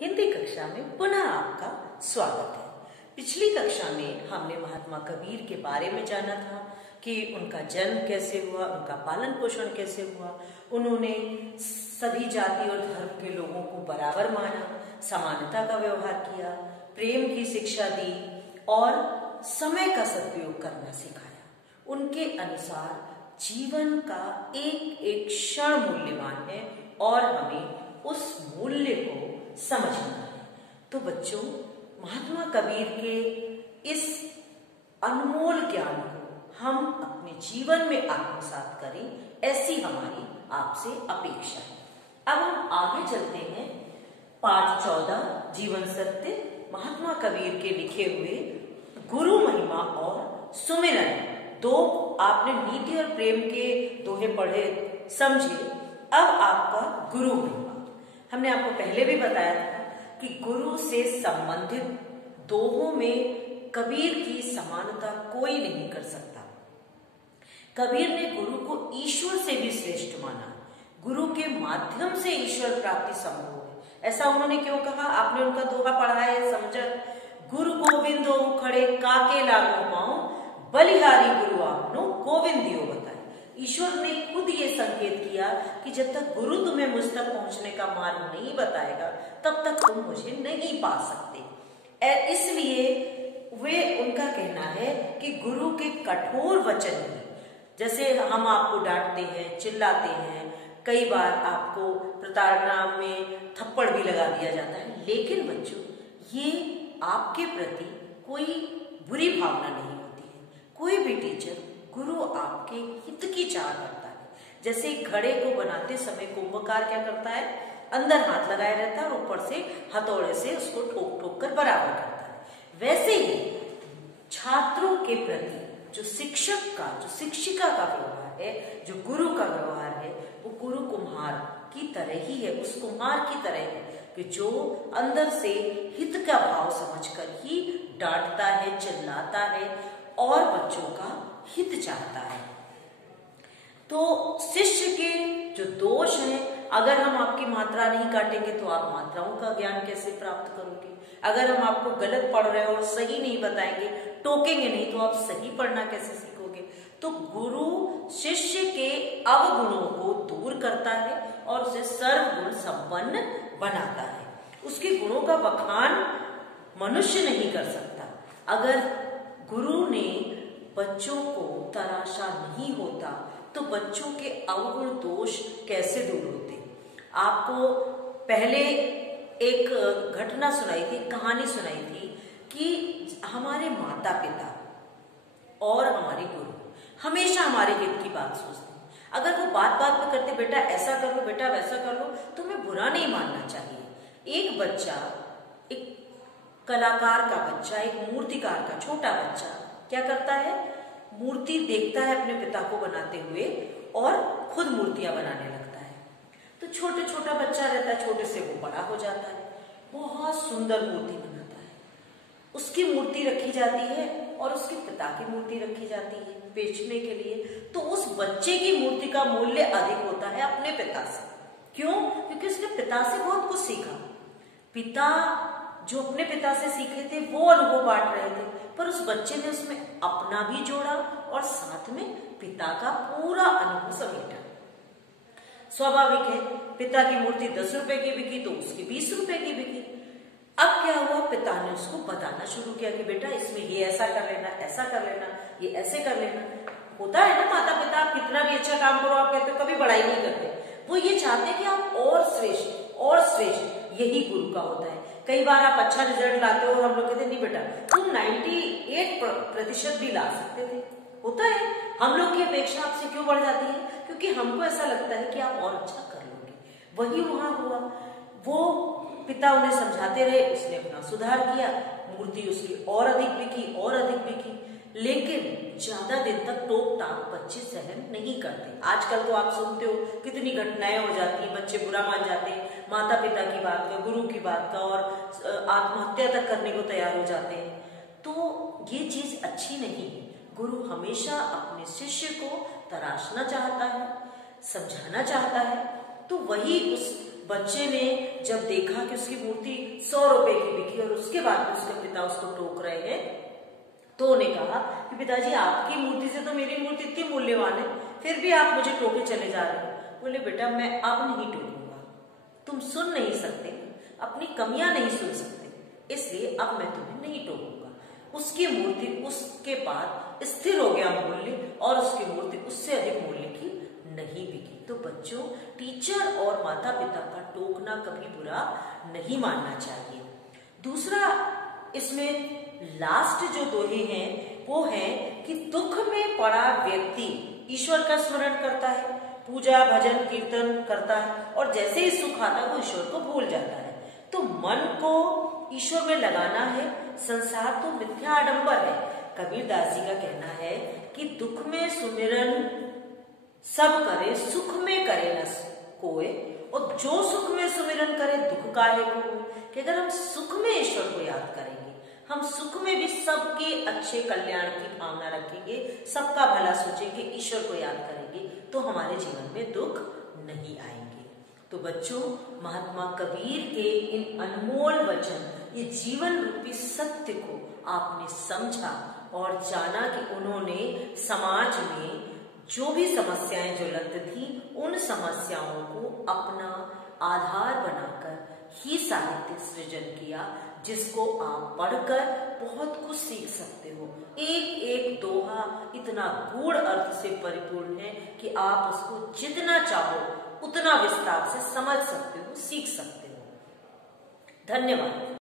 हिंदी कक्षा में पुनः आपका स्वागत है। पिछली कक्षा में हमने महात्मा कबीर के बारे में जाना था कि उनका जन्म कैसे हुआ, उनका पालन पोषण कैसे हुआ। उन्होंने सभी जाति और धर्म के लोगों को बराबर माना, समानता का व्यवहार किया, प्रेम की शिक्षा दी और समय का सदुपयोग करना सिखाया। उनके अनुसार जीवन का एक एक क्षण मूल्यवान है और हमें उस मूल्य को समझना है। तो बच्चों, महात्मा कबीर के इस अनमोल ज्ञान को हम अपने जीवन में आत्मसात करें, ऐसी हमारी आपसे अपेक्षा है। अब हम आगे चलते हैं। पाठ 14 जीवन सत्य, महात्मा कबीर के लिखे हुए गुरु महिमा और सुमिरन। दो आपने नीति और प्रेम के दोहे पढ़े, समझे। अब आपका गुरु महिमा। हमने आपको पहले भी बताया था कि गुरु से संबंधित दोहों में कबीर की समानता कोई नहीं कर सकता। कबीर ने गुरु को ईश्वर से भी श्रेष्ठ माना। गुरु के माध्यम से ईश्वर प्राप्ति संभव है। ऐसा उन्होंने क्यों कहा? आपने उनका दोहा पढ़ा है, समझा। गुरु गोविंदो खड़े काके लागो पाओ, बलिहारी गुरु आपनो गोविंदियो बताए। ईश्वर ने खुद ये संकेत किया कि जब तक गुरु तुम्हें मुझ तक पहुंचने का मार्ग नहीं बताएगा, तब तक तुम मुझे नहीं पा सकते। इसलिए वे उनका कहना है कि गुरु के कठोर वचन ही, जैसे हम आपको डांटते हैं, चिल्लाते हैं, कई बार आपको प्रताड़ना में थप्पड़ भी लगा दिया जाता है, लेकिन बच्चों ये आपके प्रति कोई बुरी भावना नहीं होती है। कोई भी टीचर, गुरु आपके हित की चाह करता है। जैसे घड़े को बनाते समय कुंभकार क्या करता है? अंदर हाथ लगाए रहता है और ऊपर से हथौड़े से उसको ठोक ठोक कर बराबर करता है। वैसे ही छात्रों के प्रति जो शिक्षक का, जो शिक्षिका का व्यवहार है, जो गुरु का व्यवहार है, वो गुरु कुम्हार की तरह ही है। उस कुम्हार की तरह है कि जो अंदर से हित का भाव समझकर ही डांटता है, चिल्लाता है और बच्चों का हित चाहता है। तो शिष्य के जो दोष हैं, अगर हम आपकी मात्रा नहीं काटेंगे तो आप मात्राओं का ज्ञान कैसे प्राप्त करोगे? अगर हम आपको गलत पढ़ रहे हो और सही नहीं बताएंगे, टोकेंगे नहीं, तो आप सही पढ़ना कैसे सीखोगे? तो गुरु शिष्य के अवगुणों को दूर करता है और उसे सर्वगुण संपन्न बनाता है। उसके गुणों का बखान मनुष्य नहीं कर सकता। अगर गुरु ने बच्चों को तराशा नहीं होता तो बच्चों के अवगुण दोष कैसे दूर होते? आपको पहले एक घटना सुनाई थी, कहानी सुनाई थी कि हमारे माता पिता और हमारे गुरु हमेशा हमारे हित की बात सोचते हैं। अगर वो बात बात पे करते, बेटा ऐसा कर लो, बेटा वैसा कर लो, तो हमें बुरा नहीं मानना चाहिए। एक बच्चा, एक कलाकार का बच्चा, एक मूर्तिकार का छोटा बच्चा क्या करता है? मूर्ति देखता है अपने पिता को बनाते हुए और खुद मूर्तियां बनाने लगता है। तो छोटा बच्चा रहता है, छोटे से वो बड़ा हो जाता है, बहुत सुंदर मूर्ति बनाता है। उसकी मूर्ति रखी जाती है और उसके पिता की मूर्ति रखी जाती है बेचने के लिए। तो उस बच्चे की मूर्ति का मूल्य अधिक होता है अपने पिता से। क्यों? क्योंकि उसने पिता से बहुत कुछ सीखा। पिता जो अपने पिता से सीखे थे वो अनुभव बांट रहे थे, पर उस बच्चे ने उसमें अपना भी जोड़ा और साथ में पिता का पूरा अनुभव समेटा। स्वाभाविक है, पिता की मूर्ति 10 रुपए की बिकी तो उसकी 20 रुपए की बिकी। अब क्या हुआ? पिता ने उसको बताना शुरू किया कि बेटा इसमें ये ऐसा कर लेना, ऐसा कर लेना, ये ऐसे कर लेना। होता है ना, माता पिता आप कितना भी अच्छा काम करो, आप कहते हो कभी बड़ाई नहीं करते। वो ये चाहते हैं कि आप और श्रेष्ठ और श्रेष्ठ। यही गुरु का होता है। कई बार आप अच्छा रिजल्ट लाते हो और हम लोग कहते नहीं बेटा तुम 98% भी ला सकते थे। होता है, हम लोग की अपेक्षा आपसे क्यों बढ़ जाती है? क्योंकि हमको ऐसा लगता है कि आप और अच्छा कर लोगे। वही वहां हुआ। वो पिता उन्हें समझाते रहे, उसने अपना सुधार किया, मूर्ति उसकी और अधिक बिकी और अधिक बिकी। लेकिन ज्यादा दिन तक टोक टाक बच्चे सहन नहीं करते। आजकल तो आप सुनते हो कितनी घटनाएं हो जाती हैं, बच्चे बुरा मान जाते हैं माता पिता की बात का, गुरु की बात का, और आत्महत्या तक करने को तैयार हो जाते हैं। तो ये चीज अच्छी नहीं है। गुरु हमेशा अपने शिष्य को तराशना चाहता है, समझाना चाहता है। तो वही उस बच्चे ने जब देखा कि उसकी मूर्ति 100 रुपए की बिकी और उसके बाद उसके पिता उसको टोक रहे हैं, तो उन्हें कहा कि पिताजी आपकी मूर्ति से तो मेरी मूर्ति इतनी मूल्यवान है, फिर भी आप मुझे टोके चले जा रहे हैं। बोले बेटा मैं अब नहीं टोकूंगा, तुम सुन नहीं सकते, अपनी कमियां नहीं सुन सकते, इसलिए अब मैं तुम्हें नहीं टोकूंगा। उसकी मूर्ति उसके बाद स्थिर हो गया मूल्य और उसकी मूर्ति उससे अधिक मूल्य की नहीं बिकी। तो बच्चों, टीचर और माता पिता का टोकना कभी बुरा नहीं मानना चाहिए। दूसरा, इसमें लास्ट जो दोहे हैं वो है कि दुख में पड़ा व्यक्ति ईश्वर का स्मरण करता है, पूजा भजन कीर्तन करता है और जैसे ही सुख आता है वो ईश्वर को भूल जाता है। तो मन को ईश्वर में लगाना है। संसार तो मिथ्या आडंबर है। कबीरदास जी का कहना है कि दुख में सुमिरन सब करे, सुख में करे न कोय, और जो सुख में सुमिरन करे दुख काहे को। कि अगर हम सुख में ईश्वर को याद करेंगे, हम सुख में भी सबके अच्छे कल्याण की भावना रखेंगे, सबका भला सोचेंगे, ईश्वर को याद करेंगे, तो हमारे जीवन में दुख नहीं आएंगे। तो बच्चों, महात्मा कबीर के इन अनमोल वचन, ये जीवन रूपी सत्य को आपने समझा और जाना कि उन्होंने समाज में जो भी समस्याएं ज्वलंत थी, उन समस्याओं को अपना आधार बनाकर ही साहित्य सृजन किया, जिसको आप पढ़कर बहुत कुछ सीख सकते हो। एक एक दोहा इतना गूढ़ अर्थ से परिपूर्ण है कि आप उसको जितना चाहो उतना विस्तार से समझ सकते हो, सीख सकते हो। धन्यवाद।